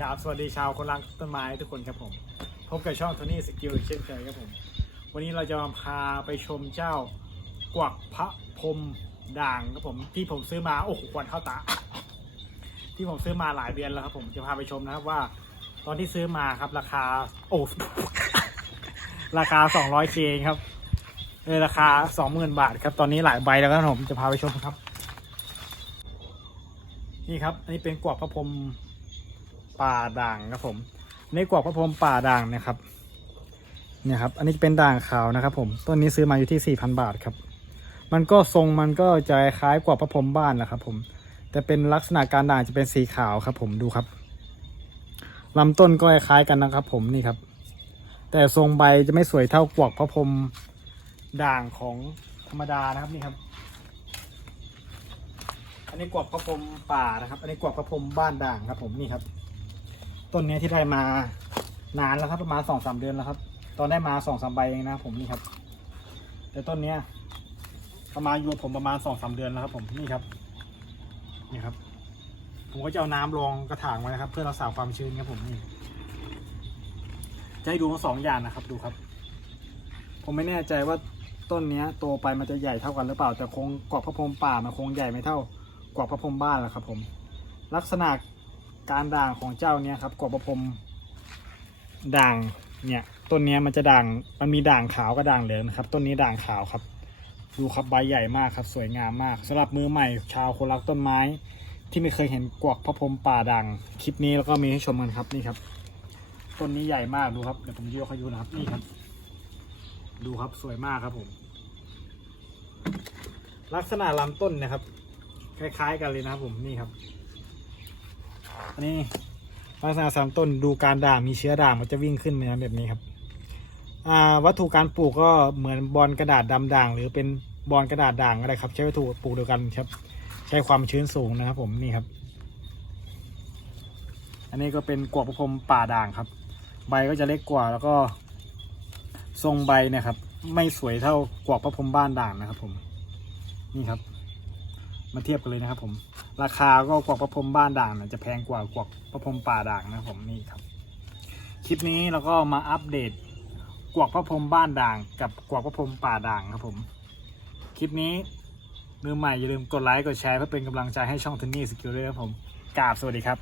กราบสวัสดีชาวคนรักต้นไม้ทุกคนครับผม พบกับช่องโทนี่สกิลเช่นเคยครับผม วันนี้เราจะมาพาไปชมเจ้ากวักพระพรมด่างครับผมที่ผมซื้อมาโอ้โหควันเข้าตา ที่ผมซื้อมาหลายเดือนแล้วครับผมจะพาไปชมนะครับว่า ตอนที่ซื้อมาครับราคาโอ้ราคา 200เคครับในราคา 20,000 บาทครับ ตอนนี้หลายใบแล้วครับผมจะพาไปชมครับ นี่ครับ อันนี้เป็นกวักพระพรม ป่าด่างครับผมในกวักพระพรหมป่าด่างนะครับเนี่ยครับ อันนี้เป็นด่างขาวนะครับ ผมต้นนี้ซื้อมาอยู่ที่4,000บาทครับ มันก็ทรงมันก็จะคล้ายกว่าพระพรหมบ้านแหละครับ ผม แต่เป็นลักษณะการด่างจะเป็นสีขาวครับ ผมดูครับลำต้นก็คล้ายกันนะครับ ผมนี่ครับ แต่ทรงใบจะไม่สวยเท่ากวักพระพรหมด่างของธรรมดานะครับนี่ครับ อันนี้กวักพระพรหมป่านะครับ อันนี้กวักพระพรหมบ้านด่างครับ ผมนี่ครับ ต้นนี้ที่ได้มานานแล้วครับประมาณสองสามเดือนแล้วครับ ตอนได้มาสองสามใบเองนะผมนี่ครับ แต่ต้นเนี้ยประมาณอยู่กับผมประมาณสองสามเดือนแล้วครับ ผมนี่ครับนี่ครับ ผมก็จะเอาน้ำรองกระถางไว้นะครับ เพื่อรักษาความชื้นครับผมนี่จะให้ดูทั้งสองอย่างนะครับดูครับ ผมไม่แน่ใจว่าต้นเนี้ยโตไปมันจะใหญ่เท่ากันหรือเปล่า แต่คงกรอบพระพรหมป่ามันคงใหญ่ไม่เท่ากรอบพระพรหมบ้านแหละครับ ผม ลักษณะ การด่างของเจ้าเนี้ยครับกบพระพรมด่างเนี่ยต้นเนี้ยมันจะด่างมันมีด่างขาวกับด่างเหลืองนะครับ ต้นนี้ด่างขาวครับ ดูครับใบใหญ่มากครับ สวยงามมากสำหรับมือใหม่ชาวคนรักต้นไม้ ที่ไม่เคยเห็นกวักพระพรมป่าด่างคลิปนี้แล้วก็มีให้ชมกันครับนี่ครับ ต้นนี้ใหญ่มากดูครับเดี๋ยวผมยกให้ดูนะครับนี่ครับ ดูครับสวยมากครับผมลักษณะลำต้นนะครับ คล้าย ๆ กันเลยนะครับผมนี่ครับ อันนี้ลักษณะลำต้นดูการด่างมีเชื้อด่างมันจะวิ่งขึ้นมาแบบนี้ครับวัตถุการปลูกก็เหมือนบอลกระดาษดำด่าง หรือเป็นบอลกระดาษด่างอะไรครับ ใช้วัตถุปลูกเดียวกันครับ ใช้ความชื้นสูงนะครับ ผมนี่ครับ อันนี้ก็เป็นกวกประพรมป่าด่างครับ ใบก็จะเล็กกว่าแล้วก็ทรงใบนะครับ ไม่สวยเท่ากวกประพรมบ้านด่างนะครับ ผม นี่ครับ มาเทียบกันเลยนะครับผม ราคาก็กวักประพรมบ้านด่างจะแพงกว่ากวักประพรมป่าด่างนะครับผมนี่ครับ คลิปนี้เราก็มาอัปเดตกวักพระพรมบ้านด่าง กับกวักพระพรมป่าด่างครับผม คลิปนี้มือใหม่อย่าลืมกดไลค์กดแชร์เพื่อเป็นกำลังใจให้ช่องทนนี่สกิลด้วยครับผมกราบสวัสดีครับ